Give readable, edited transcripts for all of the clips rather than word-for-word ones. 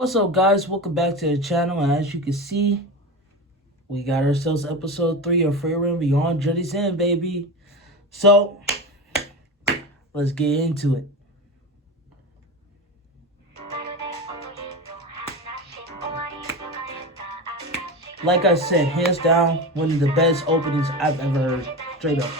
What's up, guys? Welcome back to the channel. And as you can see, we got ourselves episode 3 of Frieren Beyond Journey's End, baby. So, let's get into it. Like I said, hands down, one of the best openings I've ever heard. Straight up.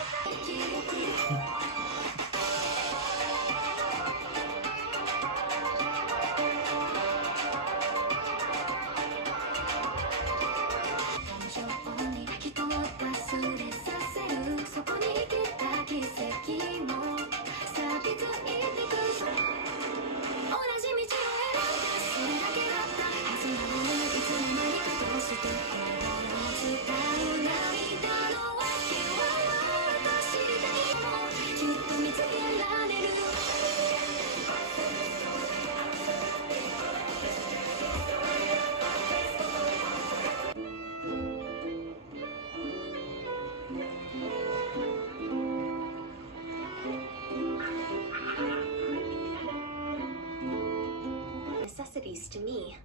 Necessities to me.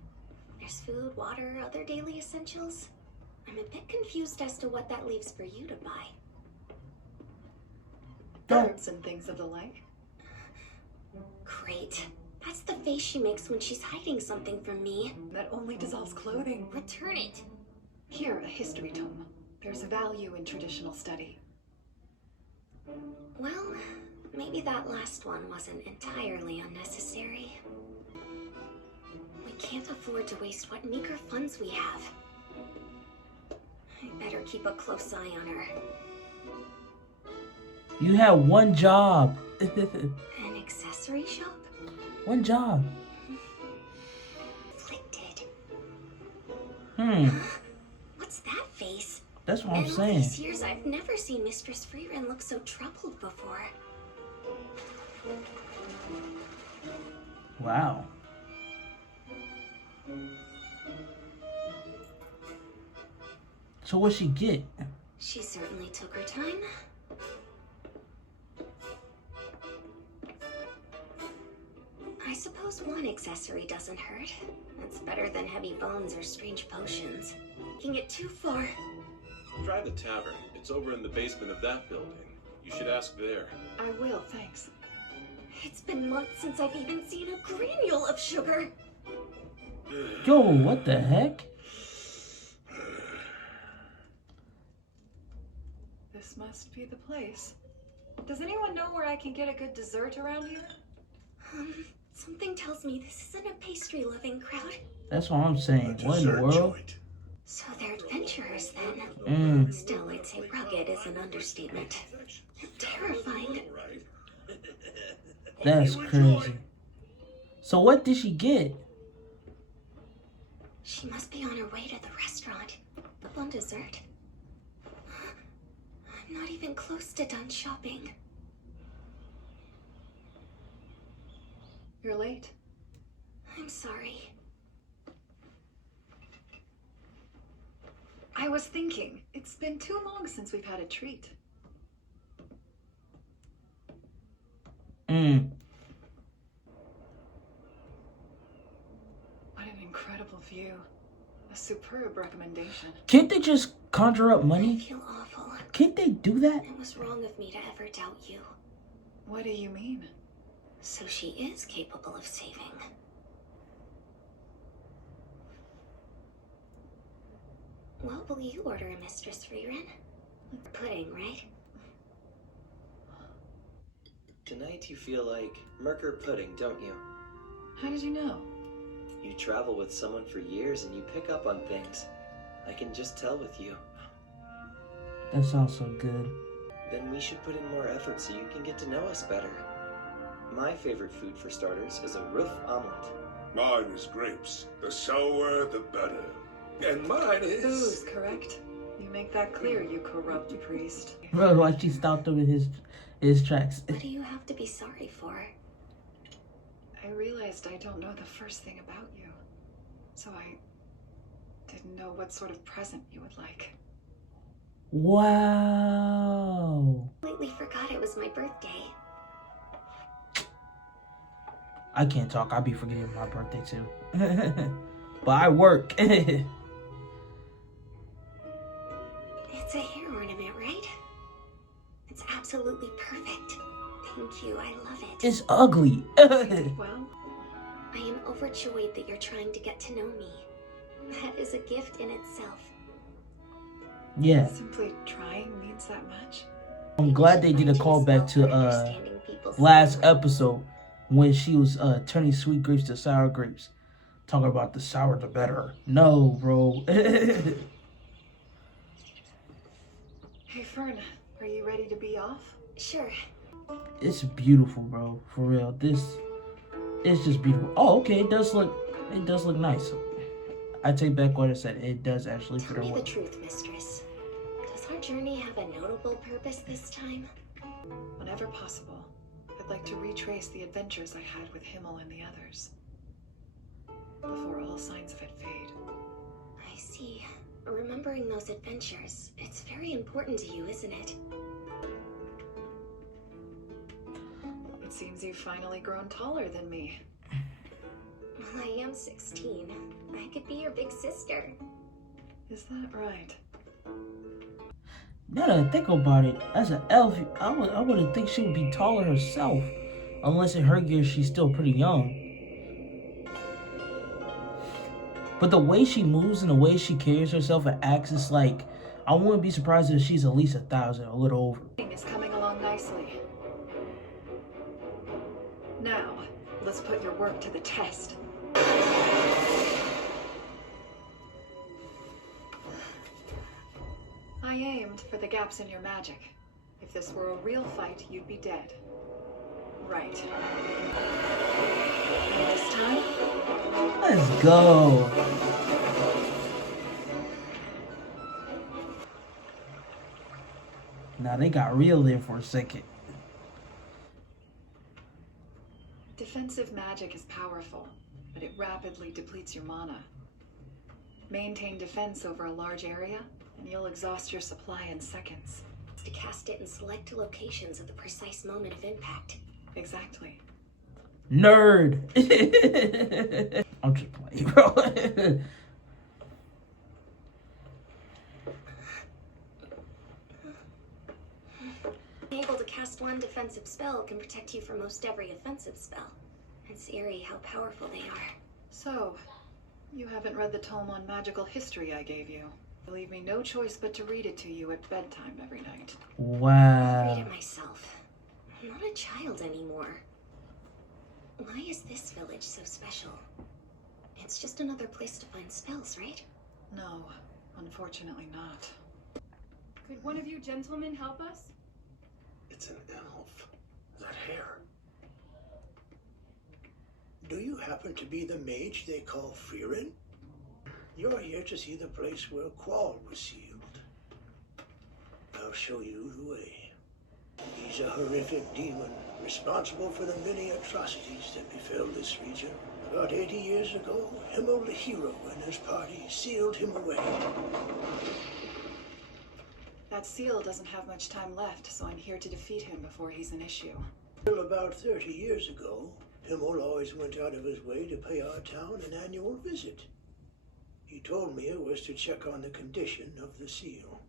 There's food, water, other daily essentials. I'm a bit confused as to what that leaves for you to buy. Birds and things of the like. Great. That's the face she makes when she's hiding something from me. That only dissolves clothing. Return it. Here, a history tome. There's value in traditional study. Well, maybe that last one wasn't entirely unnecessary. We can't afford to waste what meager funds we have. I better keep a close eye on her. You have one job. An accessory shop? One job. Afflicted. Huh? What's that face? That's what I'm In all saying. these years, I've never seen Mistress Frieren look so troubled before. Wow. So what'd she get? She certainly took her time. I suppose one accessory doesn't hurt. That's better than heavy bones or strange potions. Taking it too far. Try the tavern. It's over in the basement of that building. You should ask there. I will, thanks. It's been months since I've even seen a granule of sugar. Yo, what the heck? This must be the place. Does anyone know where I can get a good dessert around here? Something tells me this isn't a pastry-loving crowd. That's what I'm saying. What in the world? So they're adventurers then. Mm. Still, I'd say rugged is an understatement. Terrifying. That's crazy. So what did she get? She must be on her way to the restaurant. On dessert. I'm not even close to done shopping. You're late. I'm sorry. I was thinking, it's been too long since we've had a treat. What an incredible view. A superb recommendation. Can't they just conjure up I money? feel awful. Can't they do that? It was wrong of me to ever doubt you. What do you mean? So she is capable of saving. What will you order, Mistress Frieren? Pudding, right? Tonight you feel like Merker pudding, don't you? How did you know? You travel with someone for years and you pick up on things. I can just tell with you. That sounds so good. Then we should put in more effort so you can get to know us better. My favorite food for starters is a roof omelet. Mine is grapes. The sour, the better. And mine is... Booze, correct? You make that clear, you corrupt priest. Bro, why she stopped him in his tracks? What do you have to be sorry for? I realized I don't know the first thing about you. So I didn't know what sort of present you would like. Wow. Completely forgot it was my birthday. I can't talk. I'll be forgetting my birthday too. But I work. It's a hair ornament, right? It's absolutely perfect. Thank you, I love it. It's ugly. Well, I am overjoyed that you're trying to get to know me. That is a gift in itself. Yeah. simply trying means that much. I'm glad they did a callback to last episode when she was turning sweet grapes to sour grapes. Talking about the sour the better. No, bro. Hey, Fern, are you ready to be off? Sure. It's beautiful, bro. For real. This it's just beautiful. Oh, okay. It does look nice. I take back what I said. It does actually fit Tell me her the well. truth, mistress. Does our journey have a notable purpose this time? Whenever possible, I'd like to retrace the adventures I had with Himmel and the others. Before all signs of it fade. I see. Remembering those adventures, it's very important to you, isn't it? It seems you've finally grown taller than me. Well, I am 16. I could be your big sister. Is that right? Now that I think about it, as an elf, I wouldn't think she would be taller herself. Unless in her years she's still pretty young. But the way she moves and the way she carries herself and acts, it's like, I wouldn't be surprised if she's at least 1,000, a little over. It's coming along nicely. Now, let's put your work to the test. I aimed for the gaps in your magic. If this were a real fight, you'd be dead. Right. And this time? Let's go. Now they got real there for a second. Defensive magic is powerful, but it rapidly depletes your mana. Maintain defense over a large area, and you'll exhaust your supply in seconds. To cast it in select locations at the precise moment of impact. Exactly. Nerd. I'm just playing, bro. Being able to cast one defensive spell can protect you from most every offensive spell. It's eerie how powerful they are. So, you haven't read the tome on magical history I gave you. You leave me no choice but to read it to you at bedtime every night. I'll Wow. read it myself. I'm not a child anymore. Why is this village so special? It's just another place to find spells, right? No, unfortunately not. Could one of you gentlemen help us? It's an elf. That hair. Do you happen to be the mage they call Frieren? You're here to see the place where Qual was sealed. I'll show you the way. He's a horrific demon, responsible for the many atrocities that befell this region. About 80 years ago, Himmel the hero and his party sealed him away. That seal doesn't have much time left, so I'm here to defeat him before he's an issue. Till about 30 years ago, Himmel always went out of his way to pay our town an annual visit. He told me it was to check on the condition of the seal.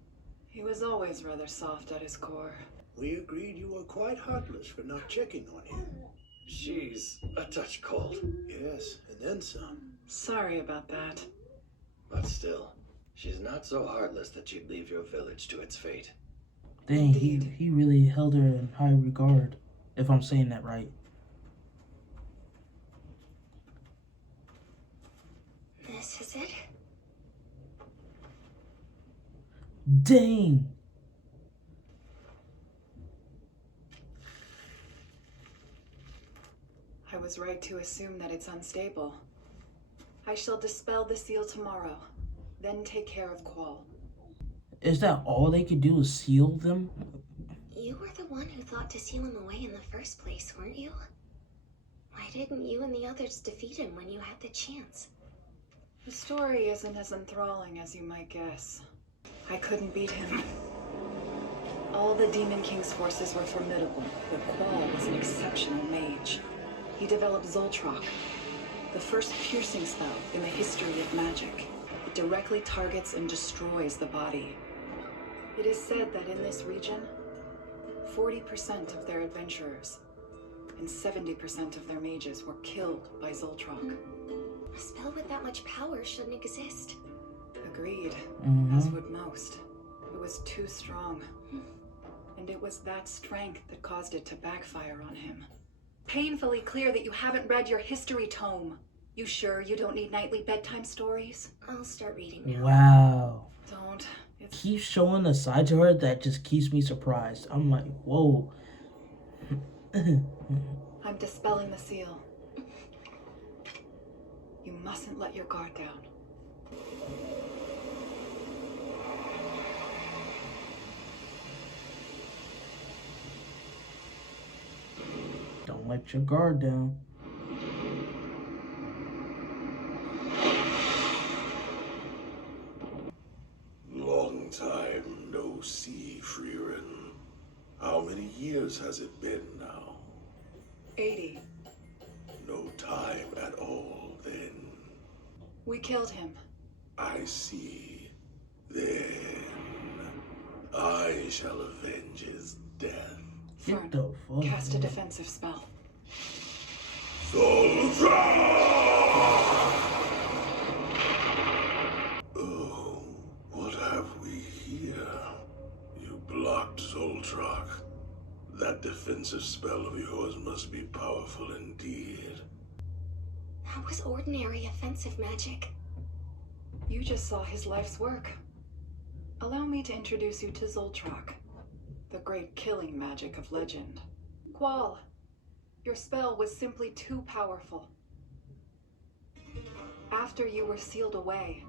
He was always rather soft at his core. We agreed you were quite heartless for not checking on him. She's a touch cold, Yes, and then some. Sorry about that. but still, she's not so heartless that she'd leave your village to its fate. Dang, he really held her in high regard, if I'm saying that right. This is it? Dang. I was right to assume that it's unstable. I shall dispel the seal tomorrow, then take care of Qual. Is that all they could do is seal them? You were the one who thought to seal him away in the first place, weren't you? Why didn't you and the others defeat him when you had the chance? The story isn't as enthralling as you might guess. I couldn't beat him. All the Demon King's forces were formidable, but Qual was an exceptional mage. He developed Zoltrok, the first piercing spell in the history of magic. It directly targets and destroys the body. It is said that in this region, 40% of their adventurers and 70% of their mages were killed by Zoltrak. A spell with that much power shouldn't exist. Agreed, Mm-hmm. as would most. It was too strong. And it was that strength that caused it to backfire on him. Painfully clear that you haven't read your history tome. You sure you don't need nightly bedtime stories? I'll start reading now. Wow. Don't. It's Keeps showing a side to her that just keeps me surprised. I'm like, whoa. I'm dispelling the seal. You mustn't let your guard down. Don't let your guard down. Long time no see, Frieren. How many years has it been now? 80. No time at all, then. We killed him. I see. Then I shall avenge his death. Get the fuck Cast a out. defensive spell. Soldier! Oh, what have we here? You blocked Zoltrak. That defensive spell of yours must be powerful indeed. That was ordinary offensive magic. You just saw his life's work. Allow me to introduce you to Zoltrak, the great killing magic of legend. Qual, your spell was simply too powerful. After you were sealed away,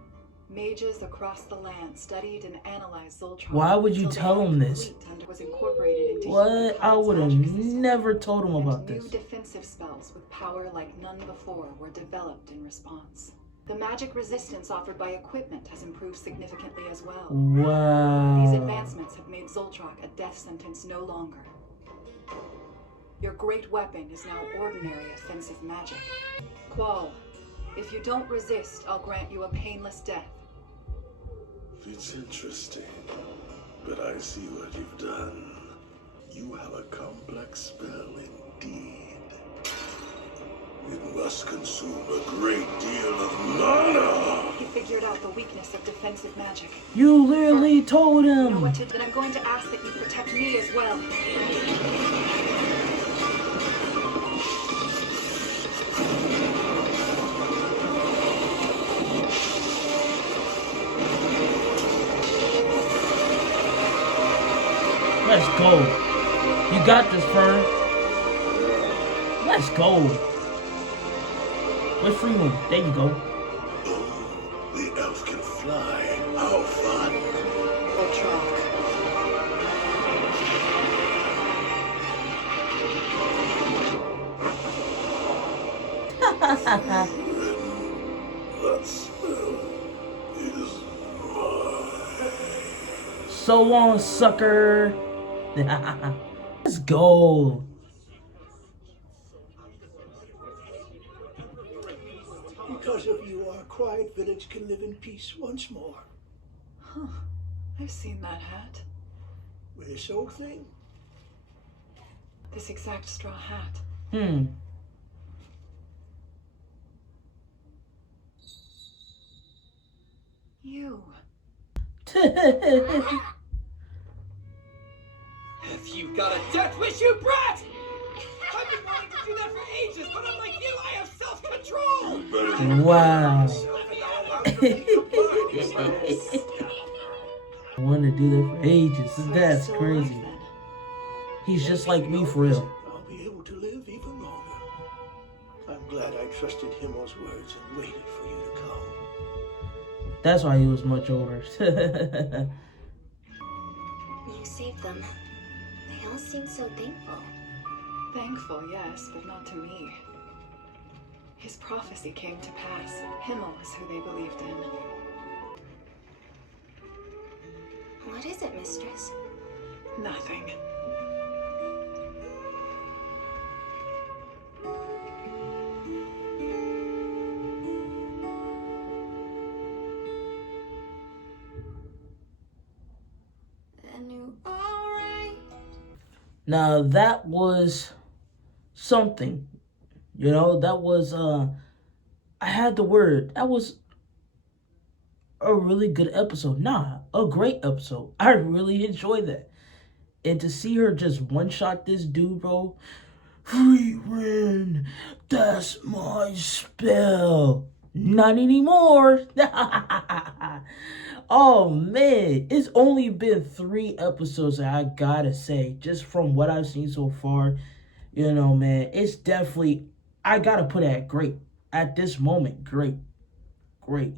mages across the land studied and analyzed Zoltrak. Why would you until tell their him this? complete under was incorporated into What? humankind's I would have magic system. never told him about And new this. defensive spells with power like none before were developed in response. The magic resistance offered by equipment has improved significantly as well. These Wow. advancements have made Zoltrak a death sentence no longer. Your great weapon is now ordinary offensive magic. Qual, if you don't resist, I'll grant you a painless death. It's interesting, but I see what you've done. You have a complex spell indeed. It must consume a great deal of mana. He figured out the weakness of defensive magic. You literally told You know him. what to do, and I'm going to ask that you protect me as well. Let's go. You got this, Fern. Let's go. Where's Frieren? There you go. Oh, the elf can fly. How fun. Zoltrak. That spell is mine. So long, sucker. Let's go. Because of you, our quiet village can live in peace once more. Huh. I've seen that hat. With this old thing, This exact straw hat. You. Have you got a death wish, you brat? I've been wanting to do that for ages, but unlike you, I have self-control! Wow. I want to do that for ages. That's Still crazy. alive, then. He's just like me for real. I'll be able to live even longer. I'm glad I trusted Himmel's words and waited for you to come. That's why he was much older. You saved them. They all seem so thankful. Thankful, yes, but not to me. His prophecy came to pass. Himmel is who they believed in. What is it, mistress? Nothing. Now that was something, you know, that was I had the word. That was a really good episode. Nah, a great episode. I really enjoyed that. And to see her just one shot this dude, bro. Frieren, that's my spell. Not anymore. Oh man, it's only been 3 episodes that I gotta say, just from what I've seen so far, you know, man, it's definitely, I gotta put it at great. At this moment, great. Great.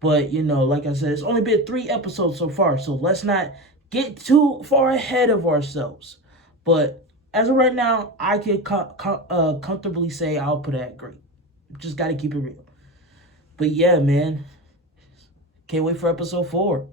But, you know, like I said, it's only been 3 episodes so far, so let's not get too far ahead of ourselves. But as of right now, I can comfortably say I'll put it at great. Just got to keep it real. But yeah, man, can't wait for episode 4.